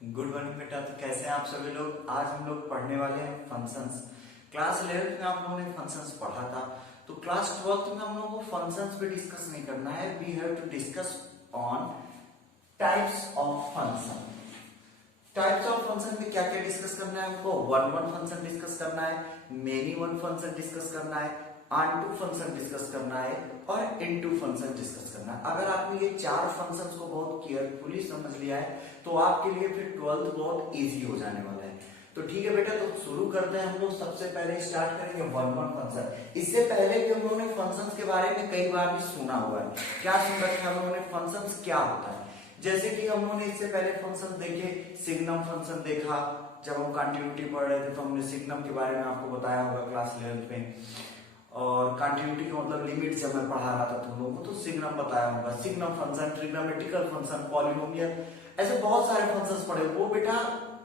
Good morning बेटा। तो कैसे हैं आप सभी लोग। आज हम लोग पढ़ने वाले हैं फंक्शंस। क्लास 11th में आप लोगों ने फंक्शंस पढ़ा था, तो क्लास 12th में हम लोगों को फंक्शंस पे डिस्कस नहीं करना है। We have to discuss on types of function. Types of function में क्या क्या डिस्कस करना है हमको। वन वन फंक्शन डिस्कस करना है, मेनी वन फंक्शन डिस्कस करना है, ऑन टू फंक्शन डिस्कस करना है और इनटू फंक्शन डिस्कस करना है। अगर आपने ये चार फंक्शंस को बहुत केयरफुली समझ लिया है तो आपके लिए फिर 12th बहुत इजी हो जाने वाला है। तो ठीक है बेटा, तो शुरू करते हैं हम लोग। सबसे पहले स्टार्ट करेंगे वन वन फंक्शन। इससे पहले भी हम लोगों ने फंक्शंस के बारे में कई बार भी सुना हुआ है। क्या सुन रखे हैं हम लोगों ने, फंक्शंस क्या होता है। जैसे कि हम लोगों ने इससे पहले फंक्शन देखे, सिग्नम फंक्शन देखा। जब हम कंटिन्यूटी पढ़ रहे थे तो हमने सिग्नम के बारे में आपको बताया होगा क्लास 11th में। और कंटिन्यूटी का मतलब लिमिट जब मैं पढ़ा रहा था तुम लोगों को तो सिग्नम बताया होगा। Signum function, trigonometrical function, polynomial, ऐसे बहुत सारे फंक्शंस पढ़े। वो बेटा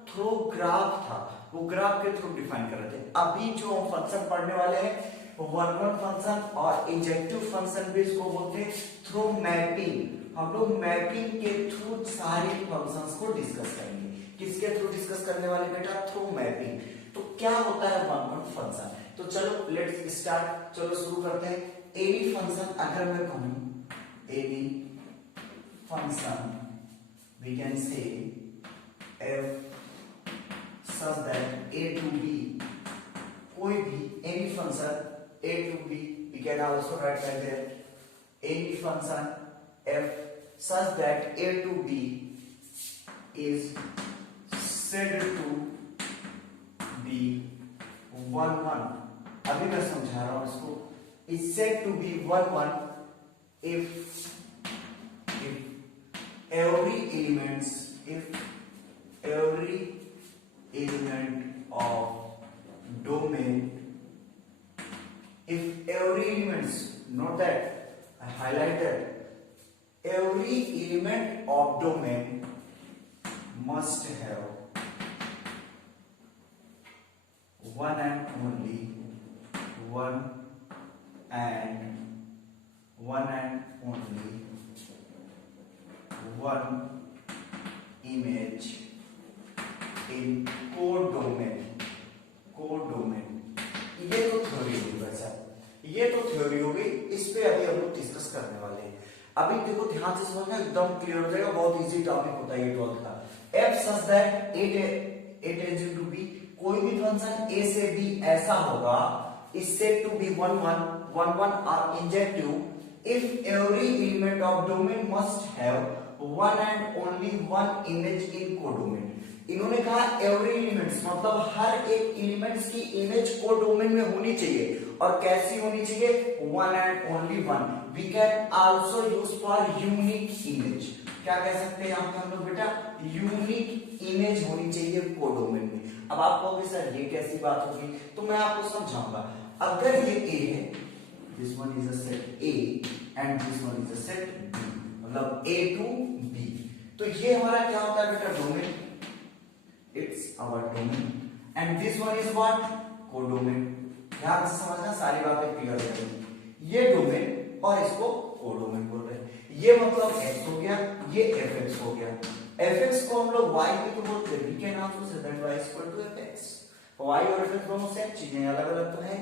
थ्रू ग्राफ था, वो ग्राफ के थ्रू डिफाइन कर रहे थे। अभी जो हम फंक्शन पढ़ने वाले हैं वन वन फंक्शन और इंजेक्टिव फंक्शन भी इसको बोलते हैं थ्रू मैपिंग। हम लोग मैपिंग के थ्रू सारे फंक्शंस को डिस्कस करेंगे। किसके थ्रू डिस्कस करने वाले बेटा, थ्रू मैपिंग। तो क्या होता है वन वन फंक्शन, तो चलो लेट्स स्टार्ट। चलो शुरू करते हैं। एनी फंक्शन, अगर मैं कहूं any function we can say f such that a to b, कोई भी any function a to b, we can also write like that any function f such that a to b is said to be 1 1। अभी मैं समझा रहा हूं इसको। is said to be 1 1 if every element of domain, if every elements, note that I highlighted, every element of domain must have one and only one image in codomain। ये तो theory होगी बच्चा, ये तो थ्योरी हो गई। इस पे अभी हम लोग डिस्कस करने वाले हैं। अभी देखो ध्यान से समझना, एकदम क्लियर हो जाएगा। बहुत इजी टॉपिक होता है ये 12th का। f such that a tends to b, कोई भी फंक्शन a से b ऐसा होगा is said to be 1 1 are injective if every element of domain must have one and only one image in codomain। इन्होंने कहा every elements मतलब हर एक elements की इमेज कोडोमेन में होनी चाहिए। और कैसी होनी चाहिए, one and only one. We can also use for unique image. क्या कह सकते हैं यहाँ पे हम लोग बेटा, यूनिक इमेज होनी चाहिए कोडोमेन में। अब आप कहोगे सर ये कैसी बात होगी, तो मैं आपको समझाऊंगा। अगर ये A है, this one is a set A and this one is a set B, मतलब A to B, तो ये हमारा क्या होता है बेटा, domain. It's our domain and this one is what, codomain. ध्यान से समझना, सारी बातें क्लियर हो जाएंगी। ये डोमेन और इसको कोडोमेन बोल रहे हैं। ये मतलब x हो गया, ये fx हो गया। fx को हम लोग y भी तो बोलते हैं। We can also say that y equal to fx। y और fx दोनों सेम चीजें, अलग अलग तो है।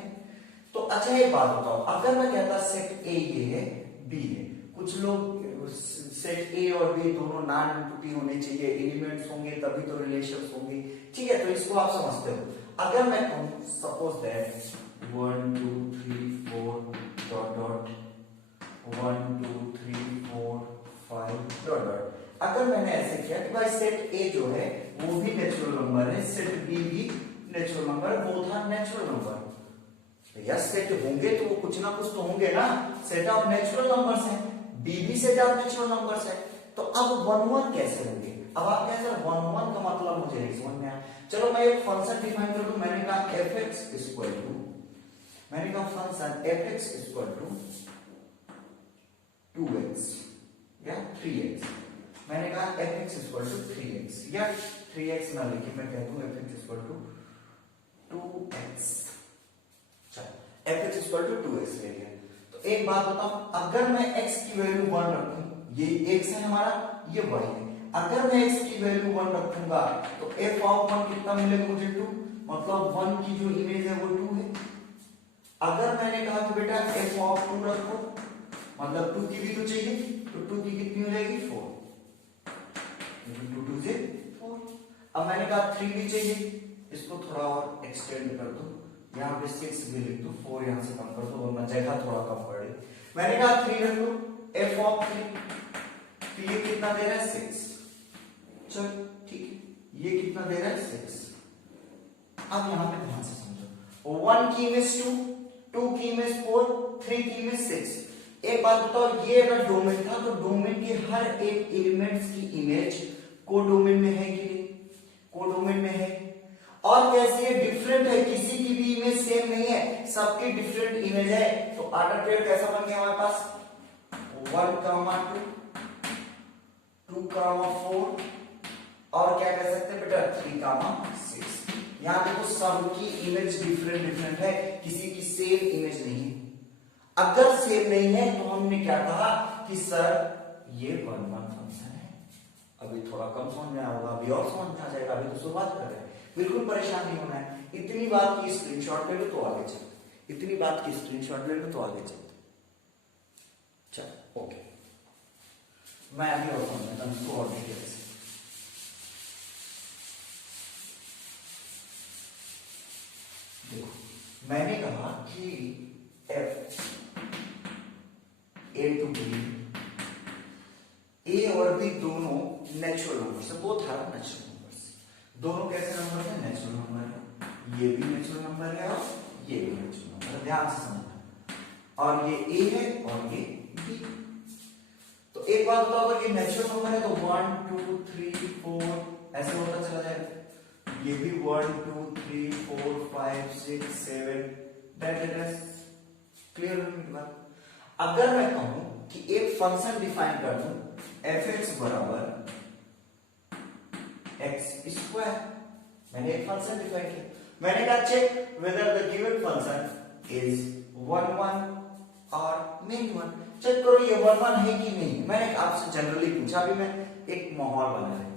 तो अच्छा एक बात बताओ, अगर मैं कहता सेट A ये है, B है, कुछ लोग सेट A और B दोनों नॉन एंटिटी होने चाहिए, एलिमेंट्स होंगे तभी तो रिलेशंस होंगे। ठीक है, तो इसको आप समझते हो। अगर मैं कहूं suppose that 1 2 3 4 dot dot 1 2 3 4 5 dot dot, अगर मैंने ऐसे किया कि भाई सेट A जो है वो भी नेचुरल नंबर है, सेट B भी natural number, both are natural number. Yes, set होंगे तो वो कुछ ना कुछ तो होंगे ना, सेट ऑफ नेचुरल नंबर्स है, B भी सेट ऑफ नेचुरल नंबर्स है। तो अब 1 1 कैसे होंगे। अब आप कहें सर 1 1 का मतलब मुझे नहीं समझ में आया। चलो मैं एक फंक्शन डिफाइन कर दूं। मैंने कहा fx इक्वल टू, मैंने कहा function fx equal to 2x या 3x। मैंने कहा fx इक्वल टू 3x या 3x ना लिखे, मैं कह दूं fx equal to 2x। fx equal to 2x ले लिया। तो एक बात बताओ, अगर मैं x की वैल्यू 1 रखूं, ये x है हमारा, ये y है, अगर मैं x की वैल्यू 1 रखूंगा तो f ऑफ 1 कितना मिलेगा मुझे 2, मतलब 1 की जो इमेज है वो 2 है। अगर मैंने कहा कि बेटा f ऑफ 2 रखो, मतलब 2 की भी तो चाहिए, तो 2 की कितनी हो जाएगी 4, 2 2 से 4। अब मैंने कहा 3 भी चाहिए, इसको थोड़ा और एक्सटेंड कर दो, यहाँ पे 6 भी लिख दो, 4 यहाँ से कम कर दो वरना जगह थोड़ा कम पड़े। मैंने कहा 3 रख लो, f ऑफ 3, तो ये कितना दे रहा है 6, चल ठीक है, ये कितना दे रहा है 6। अब यहाँ पे ध्यान से समझो, 1 की इमेज 2, 2 की इमेज 4, 3 की इमेज 6। एक बात बताओ, ये अगर डोमेन था तो डोमेन के हर एक एलिमेंट्स की इमेज कोडोमेन में है कि नहीं, कोडोमेन में है। और कैसे ये डिफरेंट है, किसी की भी इमेज सेम नहीं है, सबकी डिफरेंट इमेज है। तो ऑर्डर पेयर कैसा बन गया हमारे पास, 1, 2, 2, 4 और क्या कह सकते हैं बेटा 3, 6। यहां देखो सबकी इमेज डिफरेंट डिफरेंट है, किसी की सेम इमेज नहीं है। अगर सेम नहीं है तो हमने क्या कहा कि सर ये 1 1 फंक्शन है। अभी थोड़ा कम समझ में होगा, अभी और समझ में आ जाएगा, अभी तो शुरुआत कर रहे हैं, बिल्कुल परेशान नहीं होना है। इतनी बात की स्क्रीनशॉट ले लो तो आगे चलते, इतनी बात की स्क्रीनशॉट ले लो तो आगे चलते। चल ओके, मैं अभी और समझाता हूं इसको और डिटेल से। देखो मैंने कहा कि f a to b, a और b दोनों नेचुरल नंबर से, बोथ आर नेचुरल नंबर्स। दोनों कैसे नंबर है, नेचुरल नंबर है। ये भी नेचुरल नंबर है और ये भी नेचुरल नंबर है, ध्यान से समझना। और ये a है और ये b। तो एक बात बताओ, अगर ये नेचुरल नंबर है तो 1 2 3 4 ऐसे होता चला जाएगा। ये भी 1 2 3 4 5 6 7 दैट क्लियर है मेरी बात। अगर मैं कहूं कि एक फंक्शन डिफाइन कर दूं f(x) बराबर x², मैंने एक फंक्शन डिफाइन किया, मैंने कहा check whether the given function is 1 1 और मेन 1। चेक करो ये 1 1 है कि नहीं। मैंने आपसे जनरली पूछा, अभी मैं एक माहौल बना रहा हूं।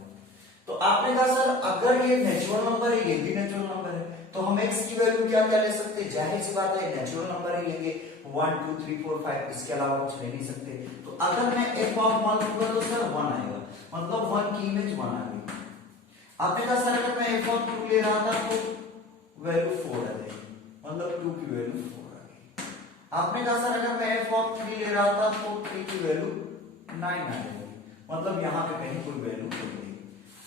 तो आपने कहा सर अगर ये नेचुरल नंबर है, ये भी नेचुरल नंबर है, तो हम x की वैल्यू क्या क्या ले सकते हैं, जाहिर सी बात है नेचुरल नंबर ही लेंगे, 1 2 3 4 5, इसके अलावा कुछ ले नहीं सकते। तो अगर मैं f ऑफ 1 लूंगा तो सर 1 आएगा, मतलब 1 की इमेज 1 आ गई। आपने कहा सर अगर मैं f ऑफ 2 ले रहा था तो वैल्यू 4 आ गई, मतलब 2 की वैल्यू 4 आ गई। आपने कहा सर अगर मैं f ऑफ 3 ले रहा था तो 3 की वैल्यू 9 आ गई, मतलब यहां पे कहीं कोई वैल्यू नहीं गई।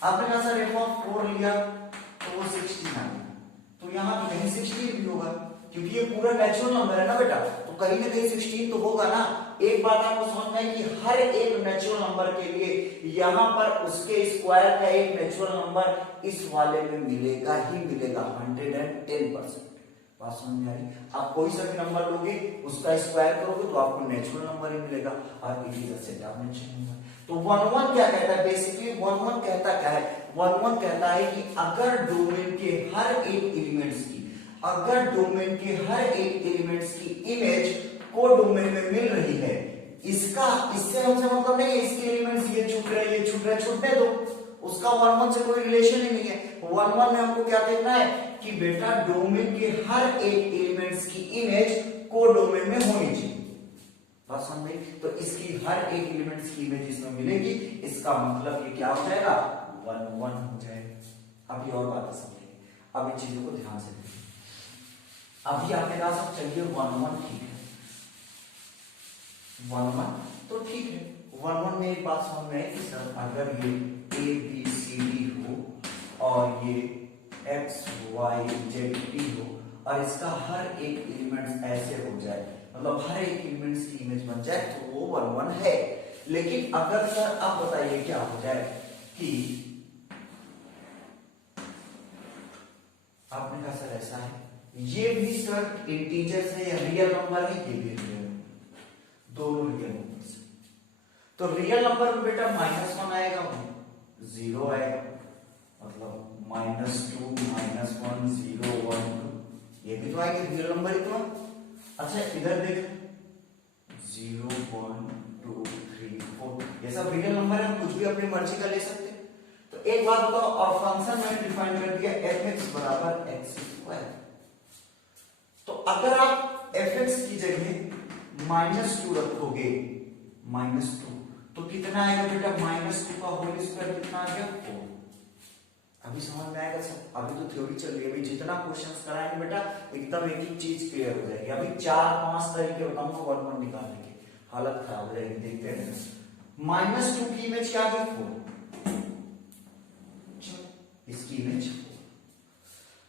आपने कहा सर f ऑफ 4 लिया तो वो 16 आ गया, तो यहां पे कहीं 16 भी होगा, क्योंकि ये पूरा नेचुरल नंबर है ना बेटा, तो कहीं ना कहीं 16 तो होगा ना। एक बात आपको समझना है कि हर एक नेचुरल नंबर के लिए यहां पर उसके स्क्वायर का एक नेचुरल नंबर इस वाले में मिलेगा ही मिलेगा, 110%। बात समझ में आ रही? आप कोई सा भी नंबर लोगे उसका स्क्वायर करोगे तो आपको नेचुरल नंबर ही मिलेगा, और it is a set of natural number. तो 1 1 क्या कहता है, बेसिकली 1 1 कहता क्या है, 1 1 कहता है कि अगर डोमेन के हर एक एलिमेंट्स की, अगर डोमेन के हर एक एलिमेंट्स की इमेज को डोमेन में मिल रही है, इसका इससे हमसे मतलब नहीं है इसके एलिमेंट्स ये छूट रहे ये छूट रहे, छूटने दो, उसका 1 1 से कोई रिलेशन ही नहीं है। 1 1 में हमको क्या देखना है कि बेटा डोमेन के हर एक एलिमेंट्स की इमेज को डोमेन में होनी चाहिए। बात समझ में? तो इसकी हर एक एलिमेंट्स की इमेज इसमें मिलेगी, इसका मतलब ये क्या हो जाएगा 1 1 हो जाएगा। अभी और बातें समझेंगे, अब इन चीजों को ध्यान से देखिए। अभी आपने कहा सब चलिए 1 1 ठीक है, 1 1 तो ठीक है। 1 1 में एक बात समझ में आई कि सर अगर ये a b c d हो और ये x y z t हो और इसका हर एक एलिमेंट ऐसे हो जाए, मतलब हर एक एलिमेंट्स की इमेज बन जाए, तो वो 1 1 है। लेकिन अगर सर आप बताइए क्या हो जाए कि आपने कहा सर ऐसा है, ये भी सर इंटीजर्स है या रियल नंबर है, ये भी रियल नंबर, दोनों रियल नंबर है। तो रियल नंबर में बेटा -1 आएगा, 0 आएगा, मतलब -2 -1 0 1 2, ये भी तो आएगी, रियल नंबर ही तो है। अच्छा इधर देख 0 1 2 3 4, ये सब रियल नंबर है, कुछ भी अपनी मर्जी का ले सकते एक बात बताओ, और फंक्शन मैंने डिफाइन कर दिया fx बराबर x²। तो अगर आप fx की जगह -2 रखोगे, -2, तो कितना आएगा बेटा, -2 का होल स्क्वायर कितना आ गया, 4। अभी समझ में आएगा सब? अभी तो थ्योरी चल रही है, अभी जितना क्वेश्चंस कराएंगे बेटा एकदम एक एक चीज क्लियर हो जाएगी। अभी 4-5 तरीके बताऊंगा 1-1 निकालने के, हालत खराब हो जाएगी, देखते हैं। -2 की इमेज क्या है, 4, इसकी इमेज 4।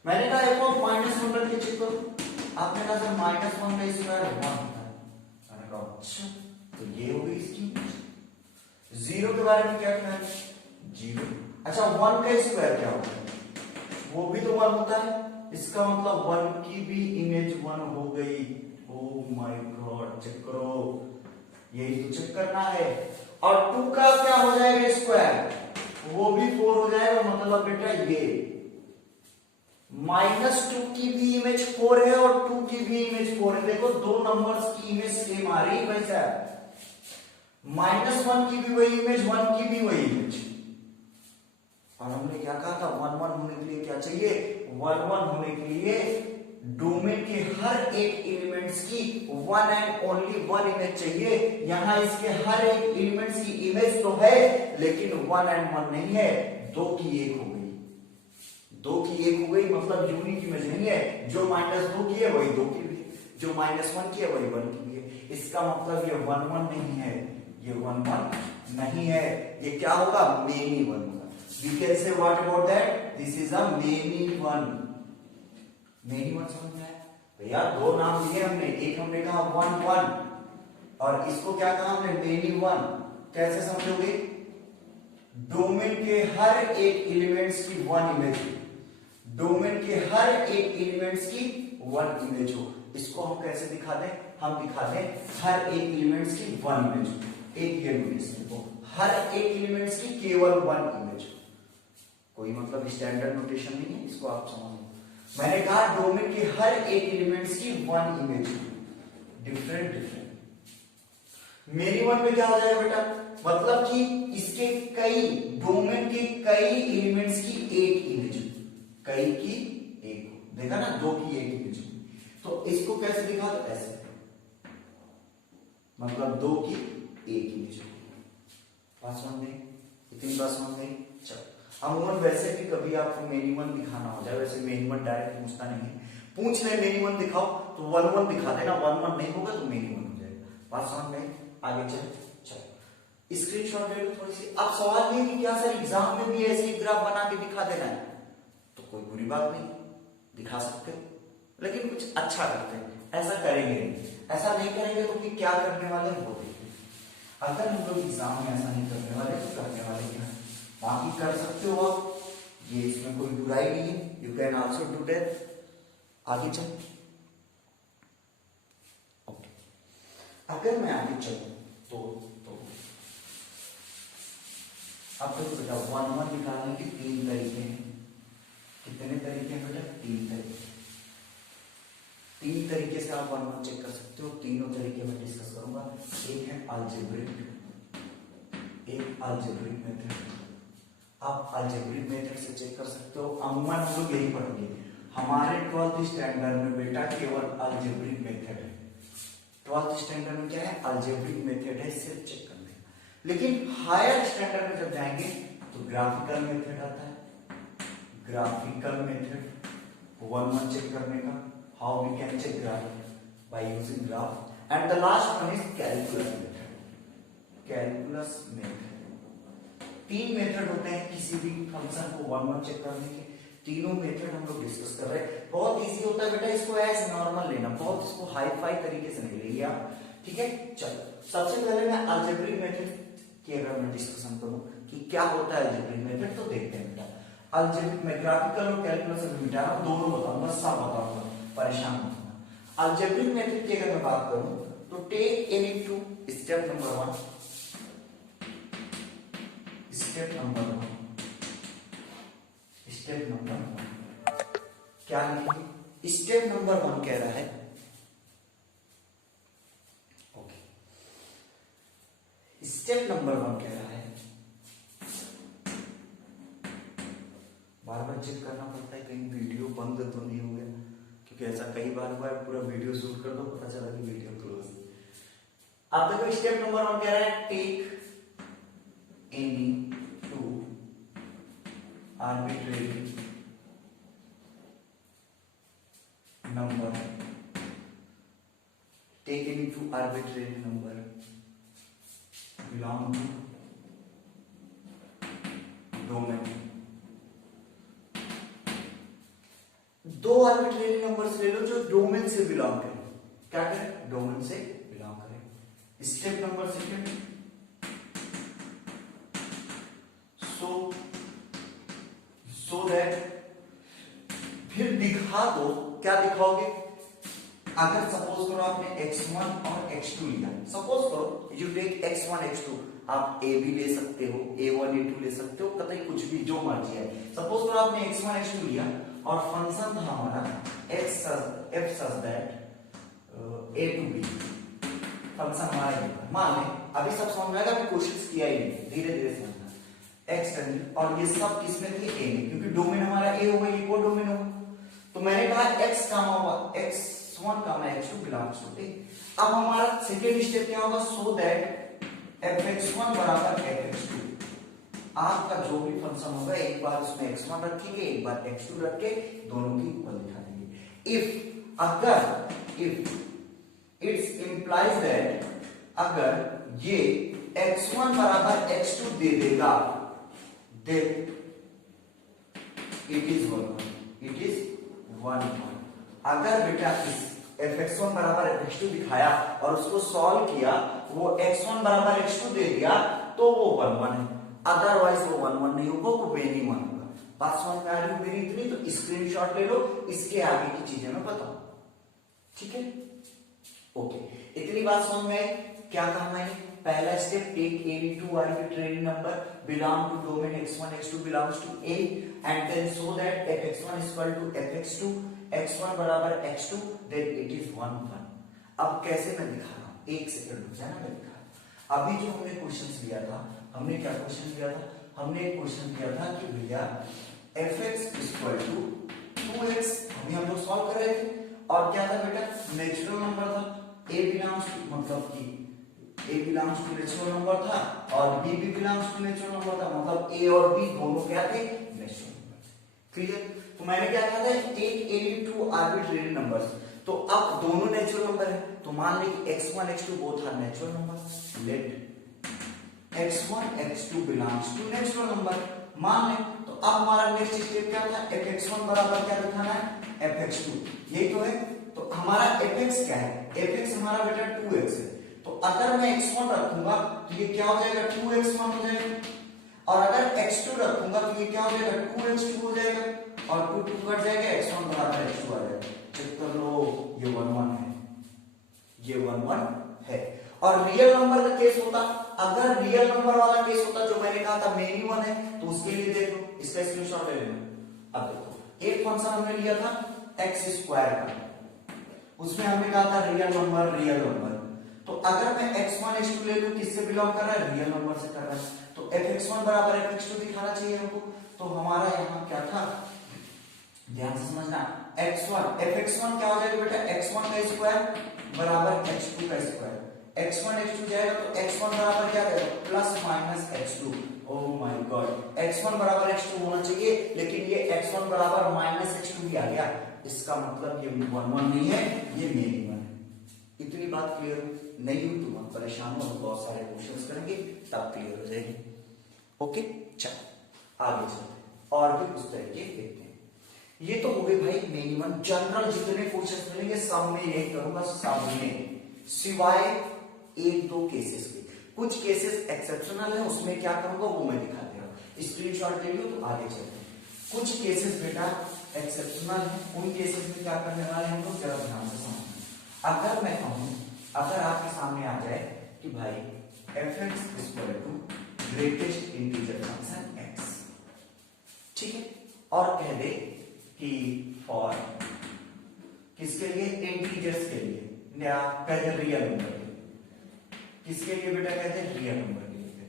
मैंने कहा f(-1) करके चेक करो, आपने कहा सर -1 का स्क्वायर 1 होता है, मैंने कहा अच्छा, तो ये हो गई इसकी इमेज। 0 के बारे में क्या कहना है, 0। अच्छा 1 का स्क्वायर क्या होता है, वो भी तो 1 होता है, इसका मतलब 1 की भी इमेज 1 हो गई। ओह माय गॉड, चेक करो, यही तो चेक करना है। और 2 का क्या हो जाएगा स्क्वायर, वो भी 4 हो जाएगा, मतलब बेटा ये -2 की भी इमेज 4 है और 2 की भी इमेज 4 है। देखो दो नंबर्स की इमेज सेम आ रही है भाई साहब, -1 की भी वही इमेज, 1 की भी वही इमेज। और हमने क्या कहा था, 1-1 होने के लिए क्या चाहिए, 1-1 होने के लिए डोमेन के हर एक एलिमेंट्स की 1 एंड ओनली 1 इमेज चाहिए। यहां इसके हर एक एलिमेंट्स की इमेज तो है, लेकिन 1 एंड 1 नहीं है, 2 की 1 हो गई। 2 की 1 हो गई मतलब यूनिक इमेज नहीं है, जो -2 की है वही 2 की भी है, जो -1 की है वही 1 की भी है। इसका मतलब ये 1-1 नहीं है, ये 1-1 नहीं है, ये क्या होगा, मेनी 1 होगा। We can say what about that? This is a many one. Many one समझ में आया? भैया दो नाम लिए हमने, एक हमने कहा 1-1 और इसको क्या कहा हमने, many one। कैसे समझोगे, डोमेन के हर एक एलिमेंट्स की 1 इमेज, डोमेन के हर एक एलिमेंट्स की 1 इमेज हो। इसको हम कैसे दिखा दें, हम दिखा दें हर एक एलिमेंट्स की 1 इमेज। एक ये नोटिस देखो, हर एक एलिमेंट्स की केवल 1 इमेज, कोई मतलब स्टैंडर्ड नोटेशन नहीं है, इसको आप समझ लो। मैंने कहा डोमेन के हर एक एलिमेंट्स की 1 इमेज, डिफरेंट। मेरी 1 में क्या हो जाएगा बेटा, मतलब कि इसके कई, डोमेन के कई एलिमेंट्स की 1 इमेज, कई की 1, देखा ना, 2 की 1 इमेज। तो इसको कैसे दिखा दो, ऐसे, मतलब 2 की 1 इमेज। बात समझ में, इतनी बात समझ में। चलो अमूमन वैसे भी कभी आपको मेनी 1 दिखाना हो जाए, वैसे मेनी 1 डायरेक्ट पूछता नहीं है, पूछ ले मेनी 1 दिखाओ तो 1-1 दिखा देना, 1-1 नहीं होगा तो मेनी 1 हो जाएगा। बात समझ में, आगे चलो स्क्रीनशॉट ले लो थोड़ी सी। अब सवाल ये कि क्या सर एग्जाम में भी ऐसे ही ग्राफ बना के दिखा देना है, तो कोई बुरी बात नहीं, दिखा सकते, लेकिन कुछ अच्छा करते हैं, ऐसा करेंगे नहीं। ऐसा नहीं करेंगे तो फिर क्या करने वाले हैं वो देखिए। अगर हम लोग एग्जाम में ऐसा नहीं करने वाले तो करने वाले क्या, बाकी कर सकते हो आप, ये इसमें कोई बुराई नहीं है, you can also do that. आगे चल, ओके, अगर मैं आगे चलूं तो अब तो बेटा 1-1 निकालने के 3 तरीके हैं। कितने तरीके हैं बेटा, 3 तरीके। 3 तरीके से आप 1-1 चेक कर सकते हो, तीनों तरीके मैं डिस्कस करूंगा। एक है अलजेब्रिक, एक अलजेब्रिक मेथड। आप अलजेब्रिक मेथड से चेक कर सकते हो। अमूमन हम लोग यही पढ़ेंगे, हमारे 12th स्टैंडर्ड में बेटा केवल अलजेब्रिक मेथड है। 12th स्टैंडर्ड में क्या है, अलजेब्रिक मेथड है, सिर्फ चेक करने का। लेकिन हायर स्टैंडर्ड में जब जाएंगे तो ग्राफिकल मेथड आता है, ग्राफिकल मेथड 1-1 चेक करने का। How we can check graph, by using graph. And the last one is calculus method, calculus method. 3 method होते हैं किसी भी फंक्शन को 1-1 चेक करने के। तीनों मेथड हम लोग डिस्कस कर रहे हैं। बहुत इजी होता है बेटा, इसको एज नॉर्मल लेना, बहुत इसको हाई फाई तरीके से नहीं लेंगे आप, ठीक है। चलो सबसे पहले मैं अलजेब्रिक मेथड की अगर मैं डिस्कशन करूं कि क्या होता है अलजेब्रिक मेथड, तो देखते हैं बेटा। अलजेब्रिक में ग्राफिकल और कैलकुलस से मिटा रहा हूं, दोनों बताऊंगा, सब बताऊंगा, परेशान मत होना। अलजेब्रिक मेथड की अगर मैं बात करूं तो take any two step number 1, step number 1, step number 1 क्या लिखेंगे, स्टेप नंबर 1 कह रहा है, ओके, स्टेप नंबर 1 कह रहा है बार बार चेक करना पड़ता है कहीं वीडियो बंद तो नहीं हो गया, क्योंकि ऐसा कई बार हुआ है, पूरा वीडियो शूट कर दो पता चला कि वीडियो क्लोज। अब देखो स्टेप नंबर 1 कह रहा है take any two arbitrary number, take any two arbitrary number belong to domain. दो आर्बिट्रेरी नंबर्स ले लो जो डोमेन से बिलोंग करें। क्या करें? डोमेन से बिलोंग करें। स्टेप नंबर 2, सो दैट, फिर दिखा दो। क्या दिखाओगे? अगर सपोज करो आपने x1 और x2 लिया, सपोज करो यू टेक x1 x2, आप a भी ले सकते हो, a1 a2 ले सकते हो, कतई कुछ भी जो मर्जी है। सपोज करो आपने x1 x2 लिया और फंक्शन था हमारा f such that a to b, function हमारा ये था। मान लें अभी सब समझ में आएगा, अभी क्वेश्चंस किया ही नहीं, धीरे धीरे समझना। x और ये सब किसमें थे? a में, क्योंकि डोमेन हमारा a होगा, ये कोड डोमेन होगा। तो मैंने कहा x कामा होगा x1 comma x2 belongs to a। अब हमारा सेकेंड स्टेप क्या होगा? सो दैट fx1 बराबर fx2, आपका जो भी फंक्शन होगा एक बार उसमें x1 रखेंगे, एक बार x2 रख के दोनों की इक्वल दिखा देंगे। इफ इट्स इंप्लाइज दैट, अगर ये x1 बराबर x2 दे देगा, देन इट इज 1 1। अगर बेटा इस fx1 बराबर fx2 दिखाया और उसको सॉल्व किया, वो x1 बराबर x2 दे दिया, तो वो 1 1 है। अदरवाइज वो 1 1 नहीं होगा, वो मेनी 1 होगा। बात समझ में आ रही है मेरी इतनी? तो स्क्रीनशॉट ले लो, इसके आगे की चीजें मैं बताऊं, ठीक है? ओके, इतनी बात समझ में क्या कहा मैंने? पहला step, take any two arbitrary number belong to domain x1 x2 belongs to a and then so that fx1 equal to fx2, x1 बराबर x2, देन इट इज 1 1। अब कैसे मैं दिखा रहा हूं, एक सेकंड रुक जाना, मैं दिखा रहा हूं। अभी जो हमने क्वेश्चन लिया था, हमने क्या क्वेश्चन लिया था? हमने एक क्वेश्चन किया था कि भैया fx इक्वल टू 2x, हम लोग सॉल्व कर रहे थे, और क्या था बेटा? नेचुरल नंबर था, a बिलोंग्स टू, मतलब कि a belongs to natural number था और b भी बिलोंग्स टू नेचुरल नंबर था, मतलब a और b दोनों क्या थे? Natural number. क्लियर? तो मैंने क्या कहा था? Take any two arbitrary numbers. तो अब दोनों नेचुरल नंबर है, तो मान लें कि x1 x2 both are natural number. Let x1 x2 belongs to natural number, मान लें। तो अब हमारा नेक्स्ट स्टेप क्या था? fx1 बराबर क्या दिखाना है? fx2, यही तो है। तो हमारा fx क्या है? fx हमारा बेटा 2x है। तो अगर मैं x1 रखूंगा तो ये क्या हो जाएगा? 2x1 हो जाएगा, और अगर x2 रखूंगा तो ये क्या हो जाएगा? 2x2 हो जाएगा, और 2 2 कट जाएगा, x1 बराबर x2 आ जाएगा। चेक कर लो, ये 1 1 है, ये 1 1 है। और रियल नंबर का केस होता, अगर रियल नंबर वाला केस होता जो मैंने कहा था मेनी 1 है, तो उसके लिए देख लो, इसका स्क्रीनशॉट ले लेना। अब देखो, एक फंक्शन हमने लिया था x स्क्वायर का, उसमें हमने कहा था रियल नंबर। तो अगर मैं x1 x2 ले लूं, किससे बिलोंग कर रहा है? रियल नंबर से कर रहा है। तो fx1 बराबर fx2 दिखाना चाहिए हमको। तो हमारा यहाँ क्या था, ध्यान से समझना, fx1 क्या हो जाएगा बेटा? x1 का स्क्वायर बराबर x2 का स्क्वायर, x1 x2 जाएगा तो x1 बराबर क्या आएगा? Plus minus x2। Oh my God, x1 बराबर x2 होना चाहिए, लेकिन ये x1 बराबर माइनस x2 भी आ गया। इसका मतलब ये 1 1 नहीं है, ये मेनी 1 है। इतनी बात क्लियर नहीं हुई तो मत परेशान हो, बहुत सारे क्वेश्चंस करेंगे तब क्लियर हो जाएगी। ओके, चलो आगे चलते और भी उस तरीके देखते हैं। ये तो हो गए भाई मेनी 1। जनरल जितने क्वेश्चंस मिलेंगे सब में यही करूंगा, सब में, सिवाय एक दो केसेस के। कुछ केसेस एक्सेप्शनल है, उसमें क्या करूंगा वो मैं दिखा दे रहा हूं, स्क्रीनशॉट ले लियो तो आगे चलते हैं। कुछ केसेस बेटा एक्सेप्शनल है, उन केसेस में क्या करने वाले हम लोग जरा ध्यान से समझना। अगर मैं कहूं, अगर आपके सामने आ जाए कि भाई fx equal to greatest integer function x, ठीक है, और कह दे कि फॉर किसके लिए? इंटीजर्स के लिए, या कह दे रियल नंबर के लिए। किसके लिए बेटा? कह दे रियल नंबर के लिए।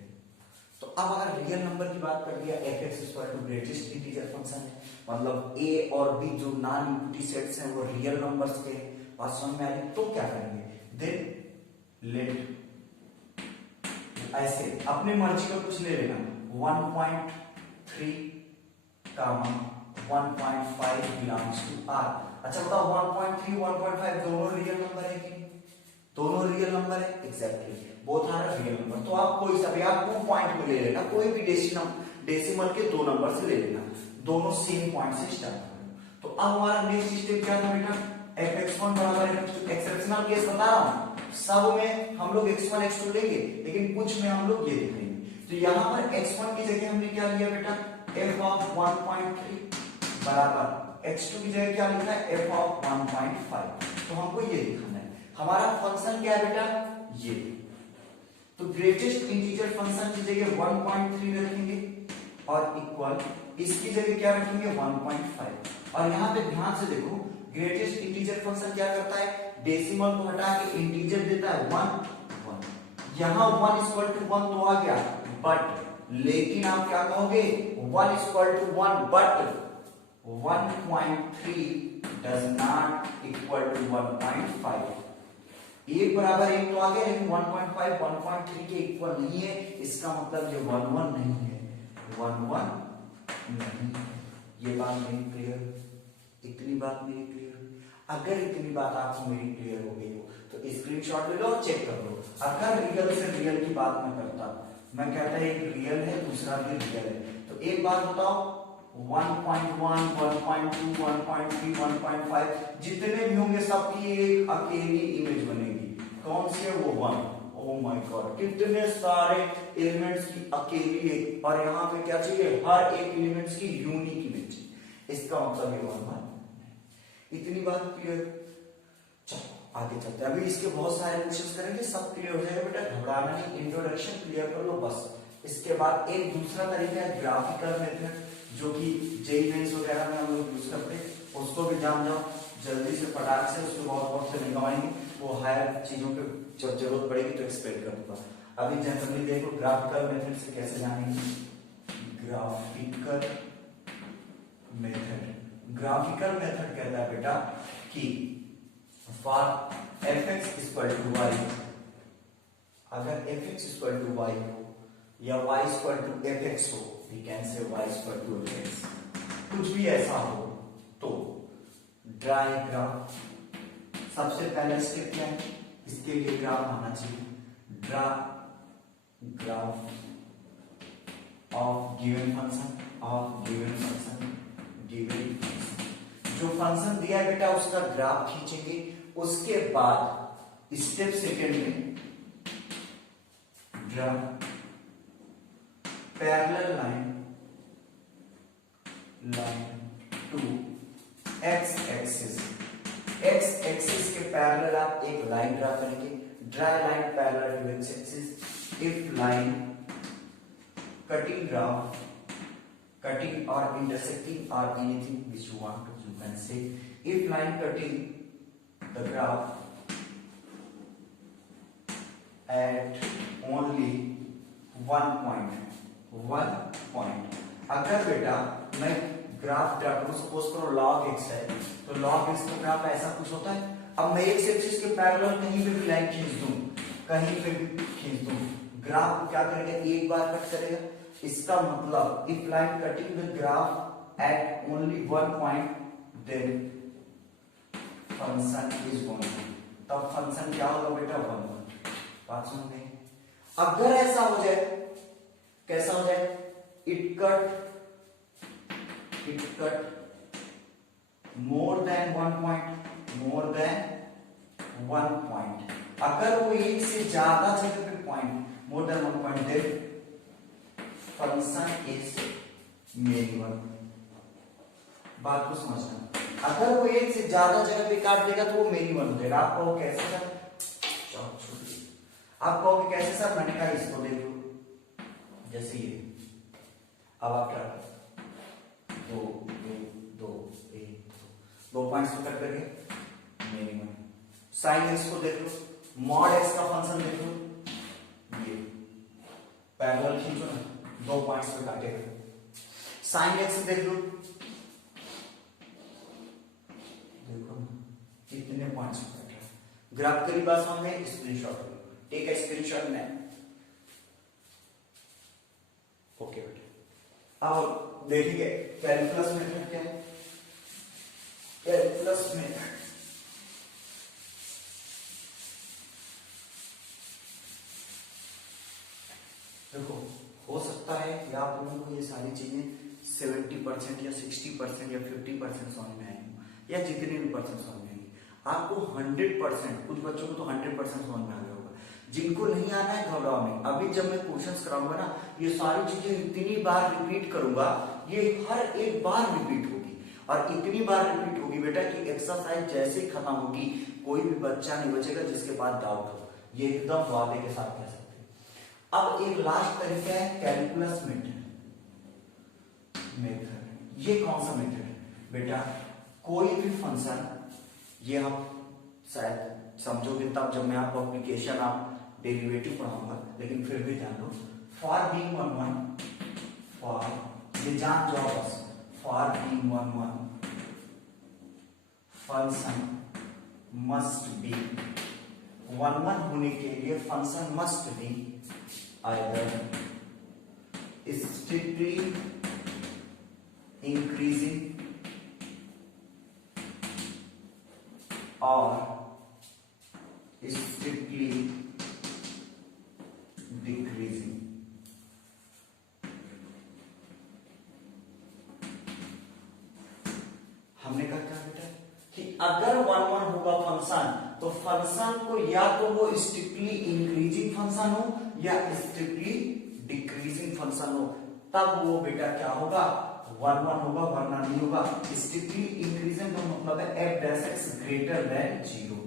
तो अब अगर रियल नंबर की बात कर दिया, f x equal to greatest integer function है, मतलब ए और बी जो नॉन इनपुटी सेट्स हैं वो रियल नंबर्स के बात समझ में आ रही, तो क्या करेंगे, देन लेट ऐसे अपनी मर्जी का कुछ ले लेना, 1.3 कामा 1.5 बिलोंग्स टू आर। अच्छा बताओ 1.3 1.5 दोनों रियल नंबर है कि दोनों रियल नंबर है, exactly both are real number. तो आप कोई सा भी आप 2 पॉइंट को ले लेना, कोई भी डेसिमल के 2 नंबर से ले लेना, दोनों सेम पॉइंट से स्टार्ट करना। तो अब हमारा नेक्स्ट स्टेप क्या था बेटा, fx1 बराबर है, एक्सेप्शनल केस बता रहा हूं, सब में हम लोग x1 x2 लेंगे, लेकिन कुछ में हम लोग ये देखेंगे। तो यहां पर x1 की जगह हमने क्या लिया बेटा, f ऑफ 1.3 बराबर x2 की जगह क्या लिखा है, f ऑफ 1.5। तो हमको ये लिखना है, हमारा फंक्शन क्या है बेटा, ये। तो ग्रेटेस्ट इंटीजर फंक्शन की जगह 1.3 रखेंगे और इक्वल इसकी जगह क्या रखेंगे 1.5। और यहां पे ध्यान से देखो, ग्रेटेस्ट इंटीजर फंक्शन क्या करता है, डेसिमल को हटा के इंटीजर देता है 1 1। यहां 1 इक्वल टू 1 तो आ गया, बट लेकिन आप क्या कहोगे 1 equal to 1 but 1.3 does not equal to 1.5। एक बराबर एक तो आ गया, लेकिन 1.5 1.3 के इक्वल नहीं है, इसका मतलब ये 1 1 नहीं है, 1 1 नहीं। ये बात मेरी क्लियर, इतनी बात मेरी क्लियर। अगर इतनी बात आपको मेरी क्लियर हो गई हो तो स्क्रीनशॉट ले लो और चेक कर लो। अगर रियल से रियल की बात मैं करता, मैं कहता एक रियल है दूसरा भी रियल है, तो एक बात बताओ 1.1 1.2 1.3 1.5 जितने भी होंगे सबकी एक अकेली इमेज बनेगी, कौन सी है वो 1। ओ माय गॉड, कितने सारे एलिमेंट्स की अकेली एक, और यहाँ पे क्या चाहिए, हर एक एलिमेंट्स की यूनिक इमेज, इसका मतलब ये 1 1। इतनी बात क्लियर, चलो आगे चलते हैं। अभी इसके बहुत सारे क्वेश्चंस करेंगे, सब क्लियर हो जाएगा बेटा, घबराना नहीं, इंट्रोडक्शन क्लियर कर लो बस। इसके बाद एक दूसरा तरीका है ग्राफिकल मेथड, जो कि जेईई मेंस वगैरह में हम लोग यूज करते हैं, उसको भी जान जाओ जल्दी से फटाक से, उसको बहुत से नहीं गवाएंगे, वो हायर चीजों पे जब जरूरत पड़ेगी तो एक्सप्लेन कर दूंगा। अभी जनरली देखो ग्राफिकल मेथड से कैसे जानेंगे, ग्राफिकल मेथड। ग्राफिकल मेथड कहता है बेटा कि for fx equal to y, अगर fx इक्वल टू y हो या y इक्वल टू fx हो, we can say y equal to fx, कुछ भी ऐसा हो तो ड्राई ग्राफ। सबसे पहला स्टेप क्या है, इसके लिए ग्राफ आना चाहिए, draw graph of given function, of given function, given function. जो फंक्शन दिया है बेटा उसका ग्राफ खींचेंगे, उसके बाद स्टेप सेकेंड में draw parallel line to x axis. X axis के पैरेलल आप एक लाइन ड्रा करेंगे, draw line parallel to x axis. If line cutting graph, cutting or intersecting or anything which you want to, you can say. If line cutting the graph at only one point, अगर बेटा मैं graph draw करूं, suppose करो log x है, तो log x का graph ऐसा कुछ होता है। अब मैं x एक्सिस के पैरेलल कहीं पे भी लाइन खींच दूं, कहीं पे भी खींच दूं, ग्राफ क्या करेगा, एक बार कट करेगा। इसका मतलब if line cutting the graph at only one point, then function is one. तब फंक्शन क्या होगा बेटा, 1 1। बात समझ में? अगर ऐसा हो जाए, कैसा हो जाए, it cut more than one point, अगर वो एक से ज्यादा जगह पे point, more than 1 point, then function is minimum. बात को समझना, अगर वो एक से ज्यादा जगह पे काट देगा तो वो मिनिमम हो जाएगा। आप कहोगे कैसे सर, आप कहोगे कैसे सर, मैंने कहा इसको देख लो, जैसे ये। अब आप क्या दो पॉइंट्स को कट करके मिनिमम। साइन एक्स को देख लो, मॉड एक्स का फंक्शन देख लो, ये पैरेलल खींचो ना, साइन एक्स देख लो, देखो कितने पॉइंट्स बैठ रहे हैं। ग्राफ करी बात समझ में, स्क्रीनशॉट लो, टेक ए स्क्रीनशॉट में। ओके बेटा, अब देखिए कैलकुलस मेथड क्या है। कैलकुलस मेथड देखो, हो सकता है कि आप लोगों को ये सारी चीजें 70% या 60% या 50% समझ में आएंगी, या जितने भी परसेंट समझ में आएंगी। आपको 100%, कुछ बच्चों को तो 100% समझ में आ गया होगा, जिनको नहीं आना है घबराओ नहीं। अभी जब मैं क्वेश्चंस कराऊंगा ना, ये सारी चीजें इतनी बार रिपीट करूंगा, ये हर एक बार रिपीट होगी, और इतनी बार रिपीट होगी बेटा कि एक्सरसाइज जैसे ही खत्म होगी कोई भी बच्चा नहीं बचेगा जिसके पास डाउट हो, ये एकदम वादे के साथ कह सकते हैं। अब एक लास्ट तरीका है कैलकुलस मेथड। ये कौन सा मेथड है बेटा, कोई भी फंक्शन, ये आप शायद समझोगे तब जब मैं आपको एप्लीकेशन आप डेरिवेटिव पढ़ाऊंगा, लेकिन फिर भी जान लो, फॉर बीइंग 1 फॉर ये जान जाओ बस, for being 1 function must be 1 होने के लिए function must be either strictly increasing or strictly decreasing। हमने कहा क्या बेटा कि अगर 1 होगा फंक्शन, तो फंक्शन को या तो वो स्ट्रिक्टली इंक्रीजिंग फंक्शन हो या स्ट्रिक्टली डिक्रीजिंग फंक्शन हो, तब वो बेटा क्या होगा 1 होगा, वरना नहीं होगा। स्ट्रिक्टली इंक्रीजिंग का मतलब है F dash x greater than 0,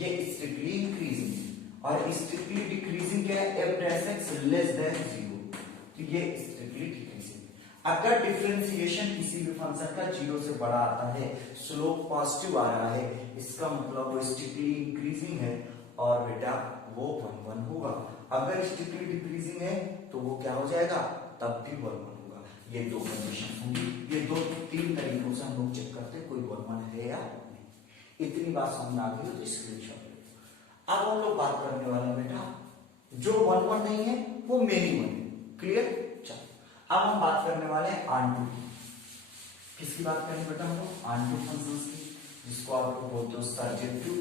ये स्ट्रिक्टली इंक्रीजिंग, और स्ट्रिक्टली डिक्रीजिंग क्या है, F dash x less than 0, तो ये स्ट्रिक्टली डिक्रीजिंग। अगर डिफरेंशिएशन किसी भी फंक्शन का 0 से बड़ा आता है, स्लोप पॉजिटिव आ रहा है, इसका मतलब वो स्ट्रिक्टली इंक्रीजिंग है, और बेटा वो 1 होगा। अगर स्ट्रिक्टली डिक्रीजिंग है तो वो क्या हो जाएगा, तब भी 1 होगा। ये दो कंडीशन होंगी, ये 2-3 तरीकों से हम लोग चेक करते हैं कोई 1 है या नहीं। इतनी बात समझ में आ गई तो स्क्रीनशॉट ले। अब हम लोग बात करने वाले हैं बेटा, जो 1 नहीं है वो मेनी 1 है। क्लियर? चलो अब हम बात करने वाले हैं ऑनटू। किसकी बात करें बेटा हम लोग, ऑनटू फंक्शंस की, जिसको आप लोग बोलते हो सर्जेक्टिव,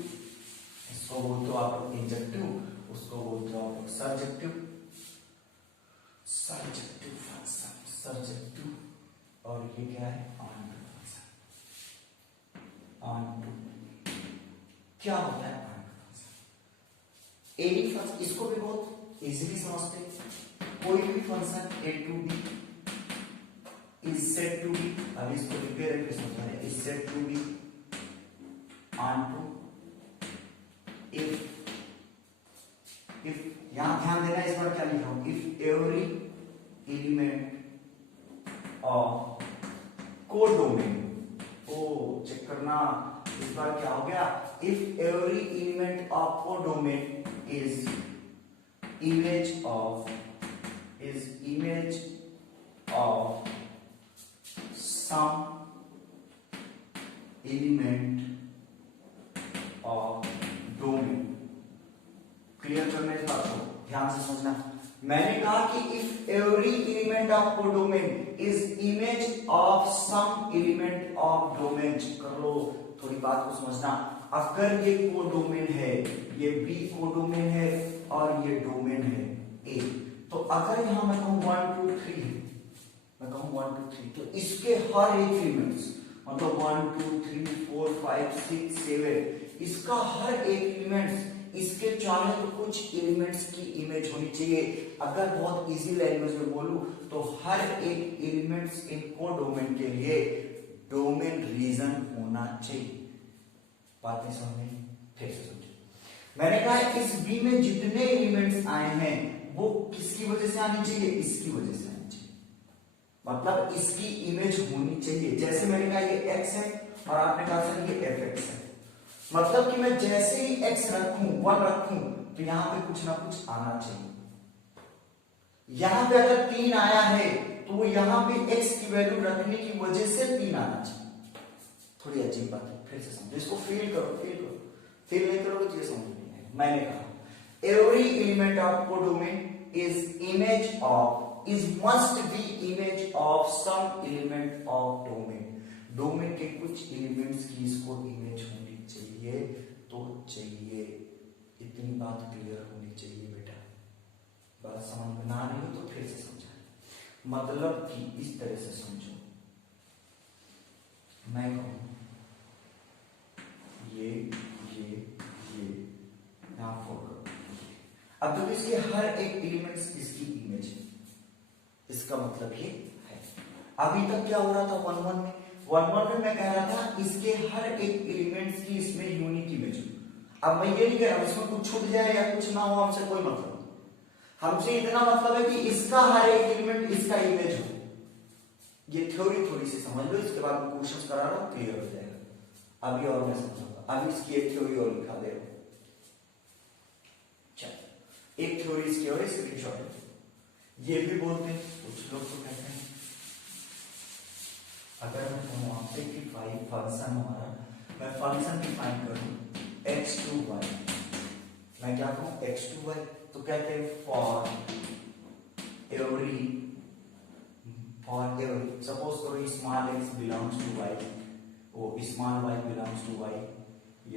इसको बोलते हो आप लोग इंजेक्टिव, उसको बोलते हो आप लोग सर्जेक्टिव। सर्जेक्टिव फंक्शन, सर्जेक्टिव, और ये क्या है ऑनटू फंक्शन। ऑनटू क्या होता है ऑनटू फंक्शन? एनी फंक्शन, इसको भी बहुत इजीली समझते हैं। कोई भी function a to b is said to be, अभी इसको रिपेयर करके समझा रहे हैं, is said to be onto if यहां ध्यान देना, इस बार क्या लिखा हूं, if every element of codomain, ओ चेक करना इस बार क्या हो गया, if every element of codomain is image of some element of domain। Clear करना इस बात को, ध्यान से समझना। मैंने कहा कि if every element of codomain is image of some element of domain, कर लो थोड़ी बात को समझना। अगर ये कोडोमेन है, ये बी कोडोमेन है और ये डोमेन है ए, तो अगर यहां मैं कहूं 1 2 3 है, मैं कहूं 1 2 3, तो इसके हर एक एलिमेंट्स, मतलब 1 2 3 4 5 6 7, इसका हर एक एलिमेंट्स, इसके चाहे तो कुछ एलिमेंट्स की इमेज होनी चाहिए। अगर बहुत इजी लैंग्वेज में बोलूं तो हर एक एलिमेंट्स इन कोडोमेन के लिए डोमेन रीजन होना चाहिए। बात नहीं समझ में? ठीक से समझिए। मैंने कहा इस बी में जितने एलिमेंट्स आए हैं वो किसकी वजह से आनी चाहिए, इसकी वजह से आनी चाहिए, मतलब इसकी इमेज होनी चाहिए। जैसे मैंने कहा ये x है और आपने कहा सर ये fx है, मतलब कि मैं जैसे ही x रखूं 1 रखूं तो यहां पे कुछ ना कुछ आना चाहिए। यहां पे अगर 3 आया है तो यहाँ पे x की वैल्यू रखने की वजह से 3 आना चाहिए। थोड़ी अजीब बात है, फिर से समझो इसको, फील करो, फील नहीं करोगे तो ये समझ नहीं आएगा। मैंने कहा every element of codomain is image of is must be image of some element of domain। Domain के कुछ एलिमेंट्स की इसको इमेज होनी चाहिए, तो चाहिए, इतनी बात क्लियर होनी चाहिए बेटा। बात समझ में ना रही हो तो फिर से समझा, मतलब कि इस तरह से समझो, मैं कहूं ये यहां फोकस, अब देखो इसके हर एक एलिमेंट्स इसकी इमेज है, इसका मतलब ये है। अभी तक क्या हो रहा था 1-1 में, 1-1 में मैं कह रहा था इसके हर एक एलिमेंट्स की इसमें यूनिक इमेज हो। अब मैं ये नहीं कह रहा इसमें कुछ छूट जाए या कुछ ना हो, हमसे कोई मतलब नहीं, हमसे इतना मतलब है कि इसका हर एक एलिमेंट इसका इमेज हो। ये थ्योरी थोड़ी सी समझ लो, इसके बाद मैं क्वेश्चन करा रहा हूं, क्लियर हो जाएगा। अभी और मैं समझाऊंगा, अभी इसकी एक थ्योरी और लिखा दे रहा हूं। चल एक थ्योरी इसकी और स्क्रीनशॉट, ये भी बोलते हैं कुछ लोग तो कहते हैं, अगर मैं कहूं आपसे कि फंक्शन हमारा, मैं फंक्शन डिफाइन करूं x to y, मैं क्या कहूं x to y, तो कहते हैं फॉर एवरी सपोज करो small x belongs to y, वो small y belongs to y,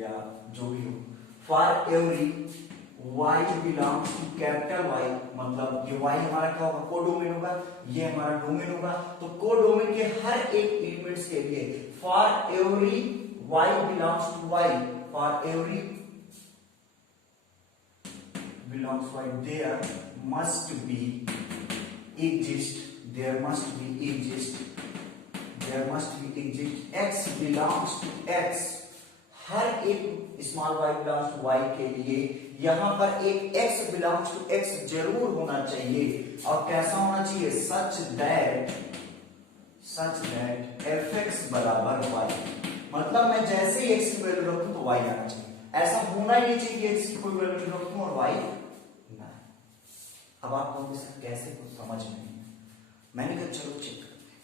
या जो भी हो, for every y belongs to capital Y, मतलब ये y हमारा क्या होगा, कोडोमेन होगा, ये हमारा डोमेन होगा, तो कोडोमेन के हर एक एलिमेंट्स के लिए for every y belongs to y, for every belongs to y, there must be exist x belongs to x, हर एक small y belongs to y के लिए यहां पर एक x बिलोंग्स टू x जरूर होना चाहिए, और कैसा होना चाहिए, सच दैट fx बराबर y, मतलब मैं जैसे ही x की वैल्यू रखूं तो y आना चाहिए, ऐसा होना ही नहीं चाहिए कि x की कोई वैल्यू रखूं और y ना। अब आप लोगों से कैसे कुछ समझ में नहीं, मैंने कहा चलो चेक करते हैं।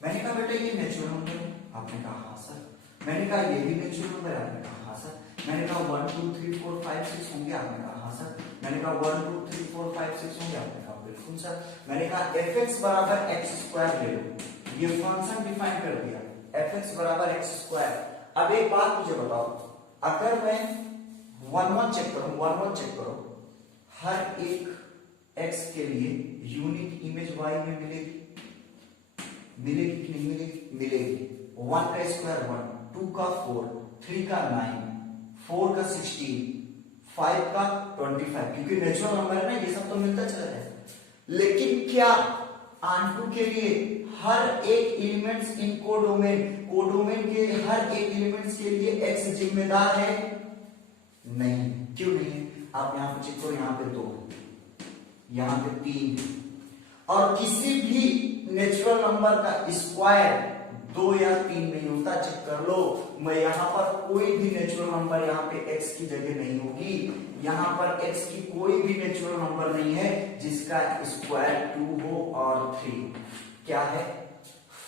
मैंने कहा बेटा ये नेचुरल नंबर है, आपने कहा हाँ सर। मैंने कहा ये भी नेचुरल नंबर है, आपने कहा हाँ सर। मैंने कहा 1 2 3 4 5 6 होंगे, आपने कहा हाँ सर। मैंने कहा 1 2 3 4 5 6 होंगे, आपने कहा बिल्कुल सर। मैंने कहा fx बराबर x² ले लो, ये फंक्शन डिफाइन कर दिया, fx बराबर x²। अब एक बात मुझे बताओ, अगर मैं 1-1 चेक करो, हर एक x के लिए यूनिक इमेज y में मिलेगी कि नहीं मिलेगी। 1 का स्क्वायर 1, 2 का 4, 3 का 9, 4 का 16, 5 का 25, क्योंकि नेचुरल नंबर है ना, ये सब तो मिलता चला जाएगा। लेकिन क्या आंटू के लिए हर एक एलिमेंट्स इन कोडोमेन के हर एक एलिमेंट्स के लिए x जिम्मेदार है? नहीं। क्यों नहीं है? आप यहां पे चेक करो, यहां पे 2, यहां पे 3, और किसी भी नेचुरल नंबर का स्क्वायर 2 या 3 नहीं होता, चेक कर लो। मैं यहां पर कोई भी नेचुरल नंबर यहाँ पे x की जगह नहीं होगी, यहां पर x की कोई भी नेचुरल नंबर नहीं है जिसका स्क्वायर 2 हो और 3 क्या है,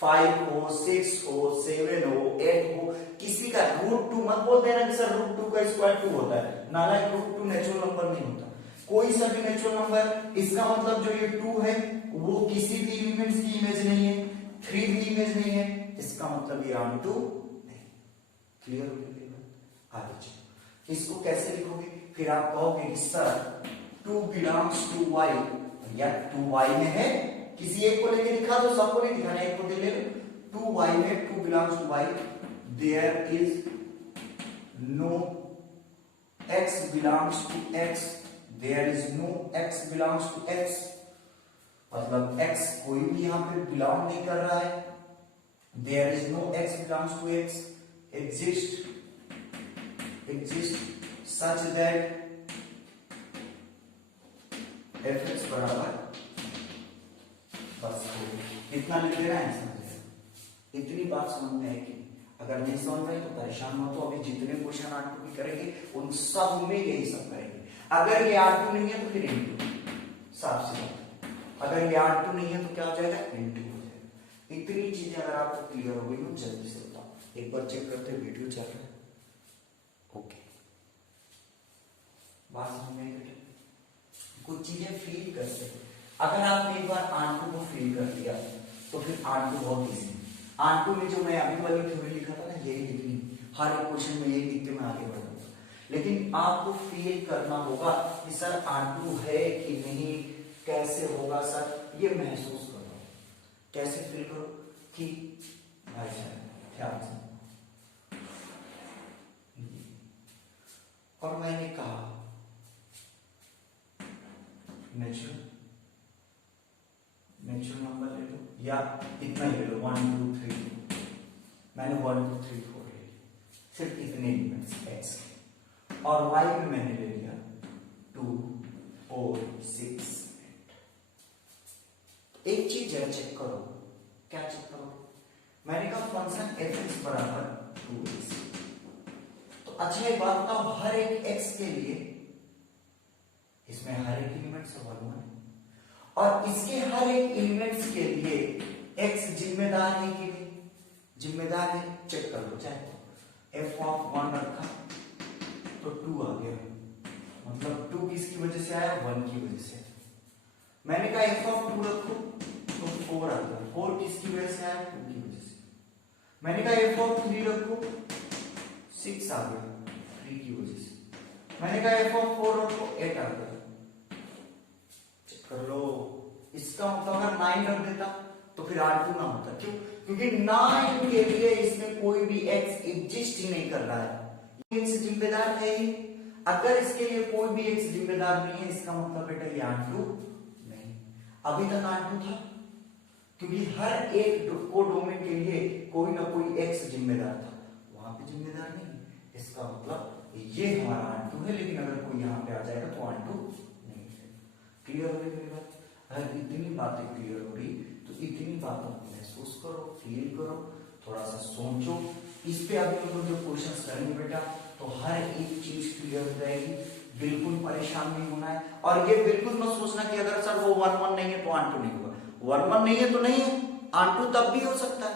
5 हो, 6 हो, 7 हो, 8 हो, किसी का √2 मत बोल देना कि सर √2 का स्क्वायर 2 होता है, नालायक √2 नेचुरल नंबर नहीं होता, कोई सा भी नेचुरल नंबर। इसका मतलब जो ये 2 है वो किसी भी एलिमेंट्स की इमेज नहीं है, 3 भी इमेज नहीं है, इसका मतलब ये onto नहीं। क्लियर हो गया? आगे चलो, इसको कैसे लिखोगे? फिर आप कहोगे कि सर 2 बिलोंग्स टू y, या 2y में है, किसी एक को लेके दिखा दो, सबको नहीं दिखाना, एक को ले लो। 2y में 2 belongs to y, there is no x belongs to x, there is no x belongs to x, मतलब x कोई भी यहां पे बिलोंग नहीं कर रहा है। There is no x belongs to x, exist such that fx बराबर, बस इतना लिख देना है, समझ। इतनी बात समझ में आएगी, अगर नहीं समझ में आई तो परेशान मत हो, अभी जितने क्वेश्चन आंटू भी करेंगे उन सब में यही सब करेंगे। अगर ये आंटू नहीं है तो फिर इनटू, साफ सी बात। अगर ये R2 नहीं है तो क्या हो जाएगा, N2 हो जाएगा। इतनी चीजें अगर आपको क्लियर हो गई हो, जल्दी से बताओ। एक बार चेक करते हैं वीडियो चल रहा है, ओके। बात समझ में आई बेटा? कुछ चीजें फील करते हैं। अगर आपने एक बार R2 को फील कर लिया तो फिर R2 बहुत इजी। R2 में जो मैं अभी वाली थ्योरी लिखा था ना, यही लिखनी, हर एक क्वेश्चन में यही लिख के मैं आगे बढ़ूंगा। लेकिन आपको फील करना होगा कि सर R2 है कि नहीं, कैसे होगा सर, ये महसूस करो। कैसे फील करो कि भाई ध्यान से, और मैंने कहा नेचुरल नंबर ले लो या इतना ले लो 1 2 3 4, मैंने 1 2 3 4 ले लिया, सिर्फ इतने एलिमेंट्स एक्स के, और वाई में मैंने ले लिया 2 4 6 8। एक चीज जरा चेक करो, क्या चेक करो, मैंने कहा फंक्शन f(x) बराबर 2x। तो अच्छा एक बात बताओ, हर एक x के लिए इसमें हर एक एलिमेंट सवाल हुआ है, और इसके हर एक एलिमेंट्स के लिए x जिम्मेदार है कि नहीं, जिम्मेदार है, चेक कर लो। चाहे f(1) रखा तो 2 आ गया, मतलब 2 किसकी वजह से आया, 1 की वजह से। मैंने कहा f(2) रखो तो 4 आ गया, 4 किसकी वजह से आया, 2 की वजह से। मैंने कहा f(3) रखो, 6 आ गया, 3 की वजह से। मैंने कहा f(4) रखो, 8 आ गया। चेक कर लो, इसका मतलब अगर 9 रख देता तो फिर R2 ना होता। क्यों? क्योंकि 9 के लिए इसमें कोई भी x एग्जिस्ट ही नहीं कर रहा है, x जिम्मेदार है ही। अगर इसके लिए कोई भी x जिम्मेदार नहीं है, इसका मतलब बेटा ये R2 नहीं। अभी तक R2 था क्योंकि हर एक को डोमेन के लिए कोई ना कोई x जिम्मेदार था, वहां पे जिम्मेदार नहीं, इसका मतलब ये हमारा R2 है। लेकिन अगर कोई यहाँ पे आ जाएगा तो R2 नहीं है। क्लियर हो गई मेरी बात? अगर इतनी बातें क्लियर हो रही तो इतनी बातों को महसूस करो, फील करो, थोड़ा सा सोचो। इस पे अभी हम लोग जो क्वेश्चंस करेंगे बेटा, तो हर एक चीज क्लियर हो जाएगी। बिल्कुल परेशान नहीं होना है, और ये बिल्कुल मत सोचना कि अगर सर वो 1 1 नहीं है तो R2 नहीं होगा। 1 1 नहीं है तो नहीं है, R2 तब भी हो सकता है।